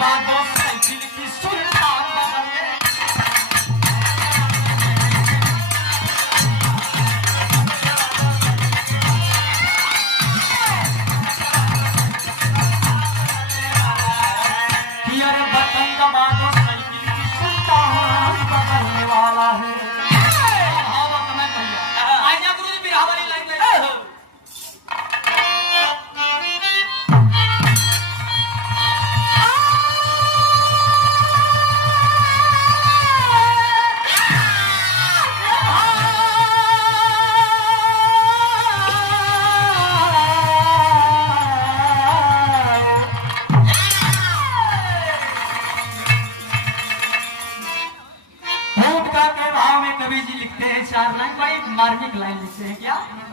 बादों साइकिल की सुल्तान बदले वाला है कवि जी लिखते हैं 4 लाइन, बड़ी मार्मिक लाइन लिखते हैं क्या।